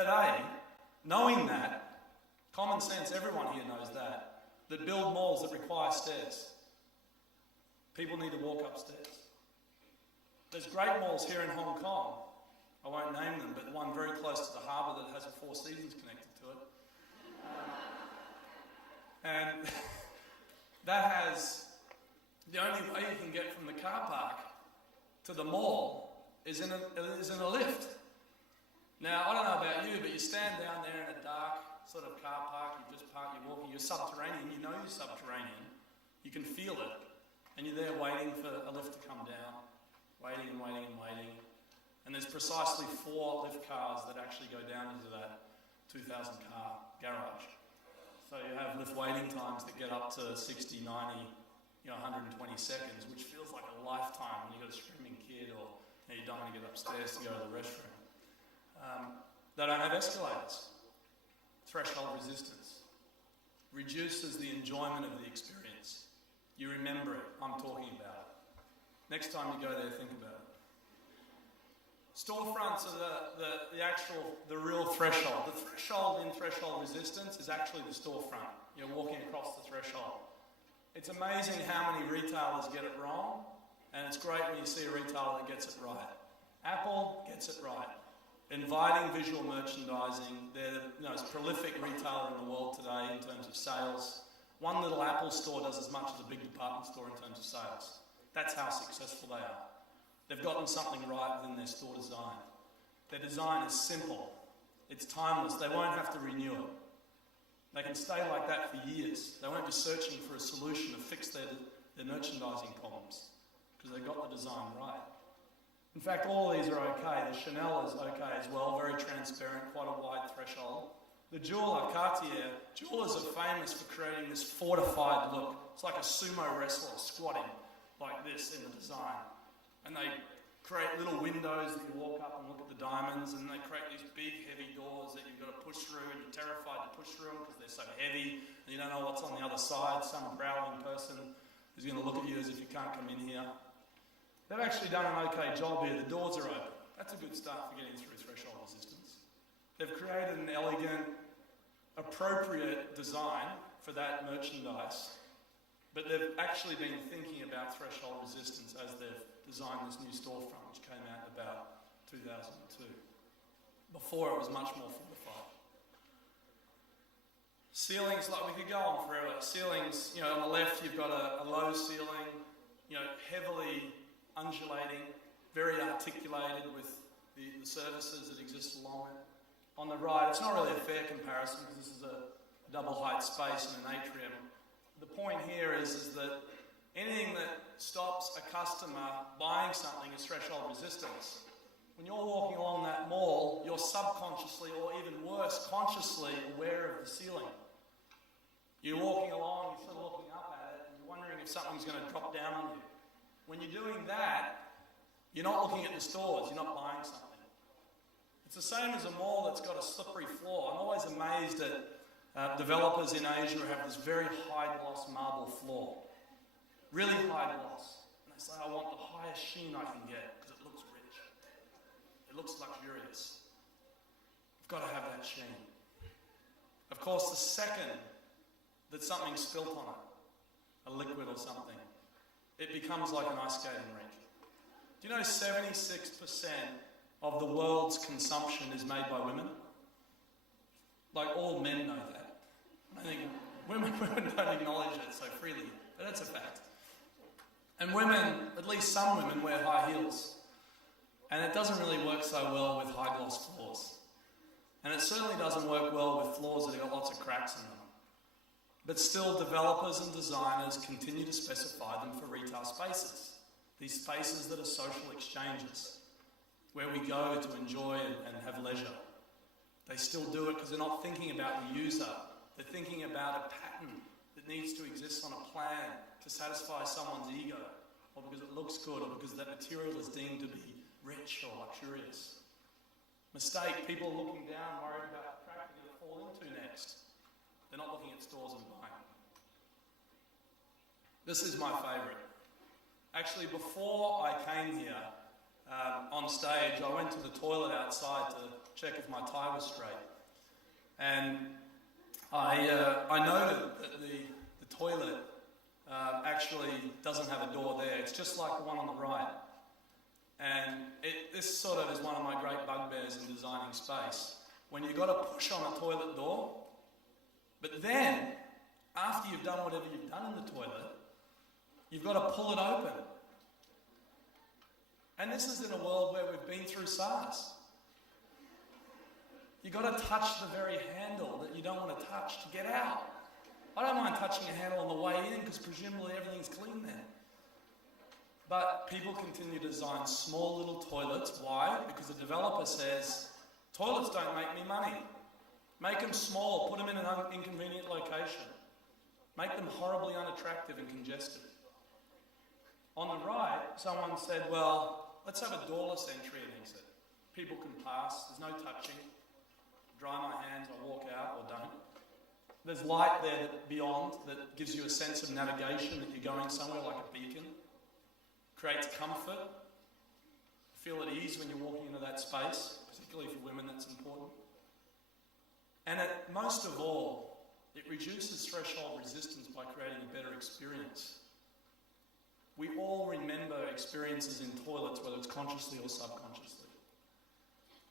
today, knowing that, common sense, everyone here knows that build malls that require stairs. People need to walk upstairs. There's great malls here in Hong Kong. I won't name them, but one very close to the harbour that has a Four Seasons connected to it. And that has, the only way you can get from the car park to the mall is in a lift. Now, I don't know about you, but you stand down there in a dark sort of car park, you just park, you're walking, you're subterranean, you know you're subterranean, you can feel it, and you're there waiting for a lift to come down, waiting and waiting and waiting. And there's precisely 4 lift cars that actually go down into that 2,000 car garage. So you have lift waiting times that get up to 60, 90, 120 seconds, which feels like a lifetime when you've got a screaming kid or you don't want to get upstairs to go to the restroom. They don't have escalators. Threshold resistance. Reduces the enjoyment of the experience. You remember it. I'm talking about it. Next time you go there, think about it. Storefronts are the real threshold. The threshold in threshold resistance is actually the storefront. You're walking across the threshold. It's amazing how many retailers get it wrong, and it's great when you see a retailer that gets it right. Apple gets it right. Inviting visual merchandising. They're the most prolific retailer in the world today in terms of sales. One little Apple store does as much as a big department store in terms of sales. That's how successful they are. They've gotten something right within their store design. Their design is simple. It's timeless. They won't have to renew it. They can stay like that for years. They won't be searching for a solution to fix their merchandising problems because they've got the design right. In fact, all of these are okay. The Chanel is okay as well, very transparent, quite a wide threshold. The jeweler, Cartier, jewelers are famous for creating this fortified look. It's like a sumo wrestler squatting like this in the design. And they create little windows that you walk up and look at the diamonds, and they create these big, heavy doors that you've got to push through, and you're terrified to push through them because they're so heavy, and you don't know what's on the other side. Some prowling person is going to look at you as if you can't come in here. They've actually done an okay job here. The doors are open. That's a good start for getting through threshold resistance. They've created an elegant, appropriate design for that merchandise, but they've actually been thinking about threshold resistance as they've designed this new storefront, which came out in about 2002. Before, it was much more fortified. Ceilings, like we could go on forever. Ceilings, on the left you've got a low ceiling, heavily undulating, very articulated with the services that exist along it. On the right, it's not really a fair comparison because this is a double height space and an atrium. The point here is that anything that stops a customer buying something is threshold resistance. When you're walking along that mall, you're subconsciously, or even worse, consciously aware of the ceiling. You're walking along, you're sort of looking up at it, and you're wondering if something's going to drop down on you. When you're doing that, you're not looking at the stores, you're not buying something. It's the same as a mall that's got a slippery floor. I'm always amazed at developers in Asia who have this very high gloss marble floor. Really high gloss. And they say, I want the highest sheen I can get because it looks rich. It looks luxurious. I've got to have that sheen. Of course, the second that something's spilt on it, a liquid or something, it becomes like an ice skating rink. Do you know 76% of the world's consumption is made by women? Like, all men know that. I think women don't acknowledge it so freely, but that's a fact. And women, at least some women, wear high heels. And it doesn't really work so well with high gloss floors. And it certainly doesn't work well with floors that have got lots of cracks in them. But still, developers and designers continue to specify them for retail spaces. These spaces that are social exchanges, where we go to enjoy and have leisure. They still do it because they're not thinking about the user. They're thinking about a pattern that needs to exist on a plan to satisfy someone's ego, or because it looks good, or because that material is deemed to be rich or luxurious. Mistake, people are looking down, worried about the crack they're going to fall into next. They're not looking at stores and buying. This is my favourite. Actually, before I came here on stage, I went to the toilet outside to check if my tie was straight. And I noted that the toilet actually doesn't have a door there. It's just like the one on the right. And this sort of is one of my great bugbears in designing space. When you've got to push on a toilet door, but then, after you've done whatever you've done in the toilet, you've got to pull it open. And this is in a world where we've been through SARS. You've got to touch the very handle that you don't want to touch to get out. I don't mind touching a handle on the way in because presumably everything's clean there. But people continue to design small little toilets. Why? Because the developer says, toilets don't make me money. Make them small, put them in an inconvenient location. Make them horribly unattractive and congested. On the right, someone said, well, let's have a doorless entry and exit. People can pass, there's no touching. Dry my hands, I walk out or don't. There's light there beyond that gives you a sense of navigation that you're going somewhere, like a beacon. Creates comfort. Feel at ease when you're walking into that space, particularly for women, that's important. And most of all, it reduces threshold resistance by creating a better experience. We all remember experiences in toilets, whether it's consciously or subconsciously.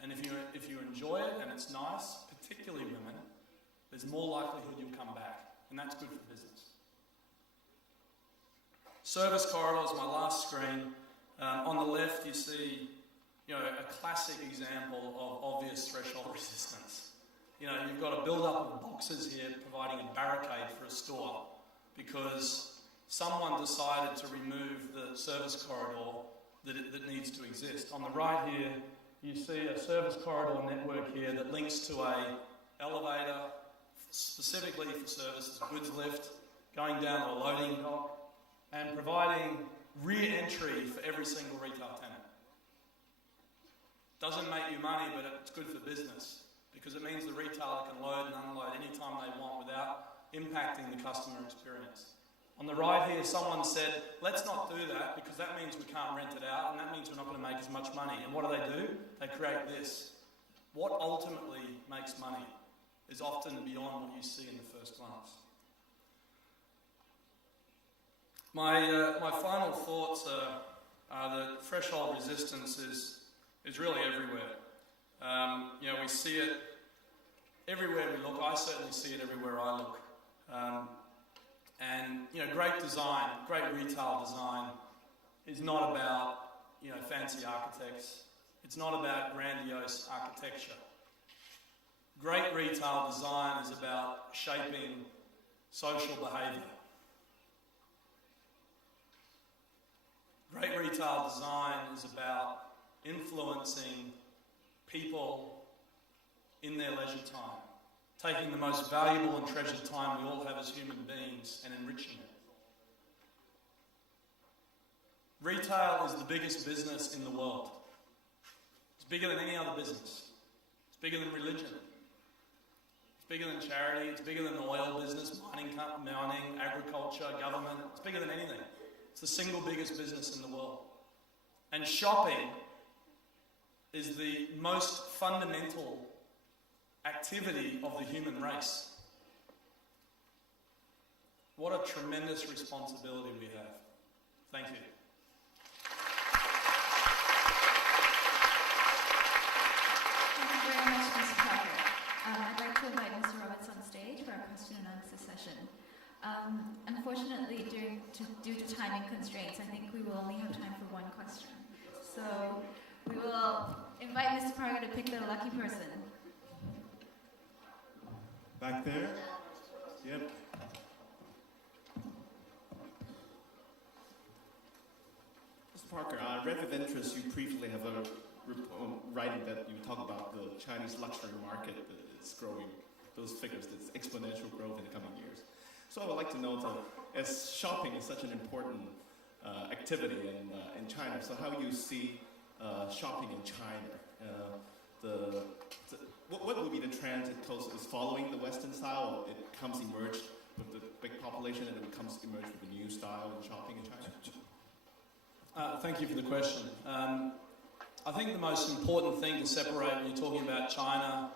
And if you enjoy it and it's nice, particularly women, there's more likelihood you'll come back. And that's good for business. Service corridors, my last screen. On the left, you see, a classic example of obvious threshold resistance. You've got a build-up of boxes here providing a barricade for a store because someone decided to remove the service corridor that needs to exist. On the right here, you see a service corridor network here that links to a elevator, specifically for services, goods lift, going down to a loading dock, and providing rear entry for every single retail tenant. Doesn't make you money, but it's good for business because it means the retailer can load and unload anytime they want without impacting the customer experience. On the right here, someone said, let's not do that because that means we can't rent it out and that means we're not going to make as much money. And what do? They create this. What ultimately makes money is often beyond what you see in the first glance. My final thoughts are that threshold resistance is really everywhere. We see it everywhere we look. I certainly see it everywhere I look. Great design, great retail design is not about, fancy architects. It's not about grandiose architecture. Great retail design is about shaping social behaviour. Great retail design is about influencing people in their leisure time, taking the most valuable and treasured time we all have as human beings and enriching it. Retail is the biggest business in the world. It's bigger than any other business. It's bigger than religion. It's bigger than charity. It's bigger than the oil business, mining, agriculture, government. It's bigger than anything. It's the single biggest business in the world. And shopping is the most fundamental activity of the human race. What a tremendous responsibility we have. Thank you. Thank you very much, Mr. Parker. I'd like to invite Mr. Roberts on stage for our question and answer session. Unfortunately, due to timing constraints, I think we will only have time for one question. So we will invite Mr. Parker to pick the lucky person. Back there? Yep. Mr. Parker, I read with interest you briefly have a writing that you talk about the Chinese luxury market that is growing, those figures, that's exponential growth in the coming years. So I would like to know, as shopping is such an important activity in China, so how you see shopping in China? What would be the trend? It is following the Western style, or it comes emerged with the big population and it becomes emerged with a new style in shopping in China? Thank you for the question. I think the most important thing to separate when you're talking about China